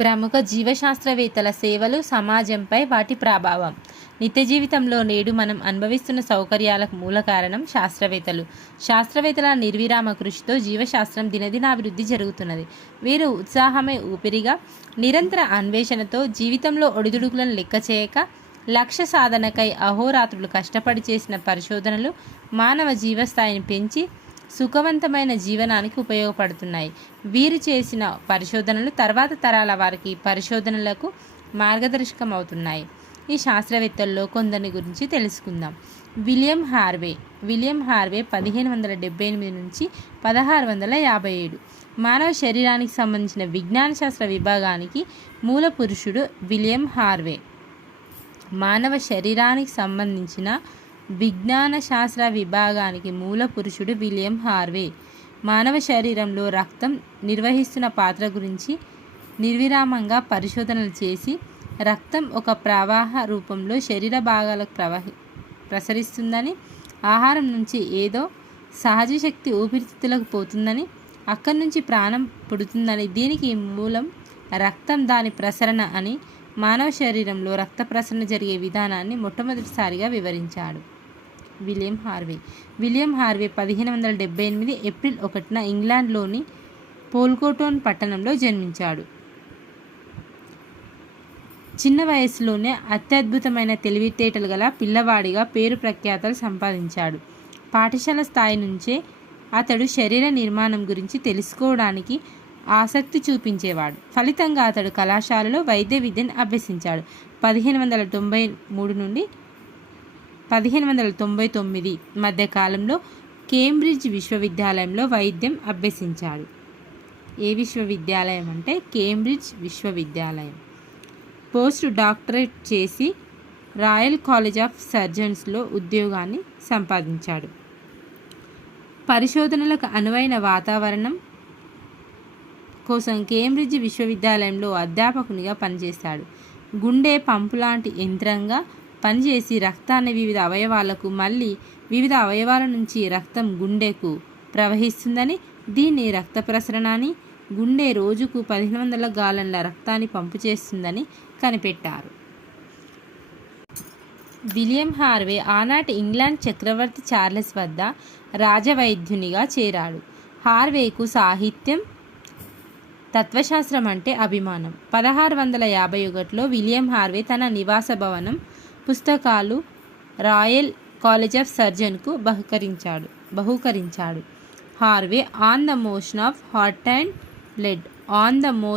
ప్రముఖ జీవశాస్త్రవేత్తల సేవలు సమాజంపై వాటి ప్రభావం. నిత్య జీవితంలో నేడు మనం అనుభవిస్తున్న సౌకర్యాలకు మూల కారణం శాస్త్రవేత్తలు. శాస్త్రవేత్తల నిర్విరామ కృషితో జీవశాస్త్రం దినదినాభివృద్ధి జరుగుతున్నది. వీరు ఉత్సాహమే ఊపిరిగా నిరంతర అన్వేషణతో జీవితంలో ఒడిదుడుకులను లెక్క చేయక లక్ష్య సాధనకై అహోరాత్రులు కష్టపడి చేసిన పరిశోధనలు మానవ జీవస్థాయిని పెంచి సుఖవంతమైన జీవనానికి ఉపయోగపడుతున్నాయి. వీరు చేసిన పరిశోధనలు తర్వాత తరాల వారికి పరిశోధనలకు మార్గదర్శకం అవుతున్నాయి ఈ శాస్త్రవేత్తల్లో కొందరిని గురించి తెలుసుకుందాం. William Harvey. విలియం హార్వే పదిహేను వందల డెబ్బై ఎనిమిది నుంచి పదహారు వందల యాభై ఏడు. మానవ శరీరానికి సంబంధించిన విజ్ఞాన శాస్త్ర విభాగానికి మూల పురుషుడు విలియం హార్వే. మానవ శరీరానికి సంబంధించిన విజ్ఞాన శాస్త్ర విభాగానికి మూల పురుషుడు విలియం హార్వే. మానవ శరీరంలో రక్తం నిర్వహిస్తున్న పాత్ర గురించి నిర్విరామంగా పరిశోధనలు చేసి రక్తం ఒక ప్రవాహ రూపంలో శరీర భాగాలకు ప్రవహి ప్రసరిస్తుందని ఆహారం నుంచి ఏదో సహజ శక్తి ఊపిరితిత్తులకు పోతుందని అక్కడి నుంచి ప్రాణం పుడుతుందని దీనికి మూలం రక్తం దాని ప్రసరణ అని మానవ శరీరంలో రక్త ప్రసరణ జరిగే విధానాన్ని మొట్టమొదటిసారిగా వివరించాడు. William Harvey. విలియం హార్వే పదిహేను వందల డెబ్బై ఎనిమిది ఏప్రిల్ ఒకటిన ఇంగ్లాండ్లోని పోల్కోటోన్ పట్టణంలో జన్మించాడు. చిన్న వయసులోనే అత్యద్భుతమైన తెలివితేటలు గల పిల్లవాడిగా పేరు ప్రఖ్యాతలు సంపాదించాడు. పాఠశాల స్థాయి నుంచే అతడు శరీర నిర్మాణం గురించి తెలుసుకోవడానికి ఆసక్తి చూపించేవాడు. ఫలితంగా అతడు కళాశాలలో వైద్య విద్యను అభ్యసించాడు. పదిహేను వందల తొంభై మూడు నుండి పదిహేను వందల తొంభై తొమ్మిది మధ్యకాలంలో కేంబ్రిడ్జ్ విశ్వవిద్యాలయంలో వైద్యం అభ్యసించాడు. ఏ విశ్వవిద్యాలయం అంటే? కేంబ్రిడ్జ్ విశ్వవిద్యాలయం. పోస్ట్ డాక్టరేట్ చేసి రాయల్ కాలేజ్ ఆఫ్ సర్జన్స్లో ఉద్యోగాన్ని సంపాదించాడు. పరిశోధనలకు అనువైన వాతావరణం కోసం కేంబ్రిడ్జ్ విశ్వవిద్యాలయంలో అధ్యాపకునిగా పనిచేశాడు గుండె పంపు లాంటి యంత్రంగా పనిచేసి రక్తాన్ని వివిధ అవయవాలకు మళ్ళీ వివిధ అవయవాల నుంచి రక్తం గుండెకు ప్రవహిస్తుందని దీన్ని రక్త ప్రసరణ అని గుండె రోజుకు పదిహేను వందల గాలన్ల రక్తాన్ని పంపు చేస్తుందని కనిపెట్టారు. విలియం హార్వే ఆనాటి ఇంగ్లాండ్ చక్రవర్తి చార్లెస్ వద్ద రాజవైద్యునిగా చేరాడు. హార్వేకు సాహిత్యం తత్వశాస్త్రం అంటే అభిమానం. పదహారు వందల యాభై ఒకటిలో విలియం హార్వే తన నివాస భవనం పుస్తకాలు రాయల్ కాలేజ్ ఆఫ్ సర్జన్కు బహుకరించాడు బహుకరించాడు. Harvey on the motion of heart and blood on the motion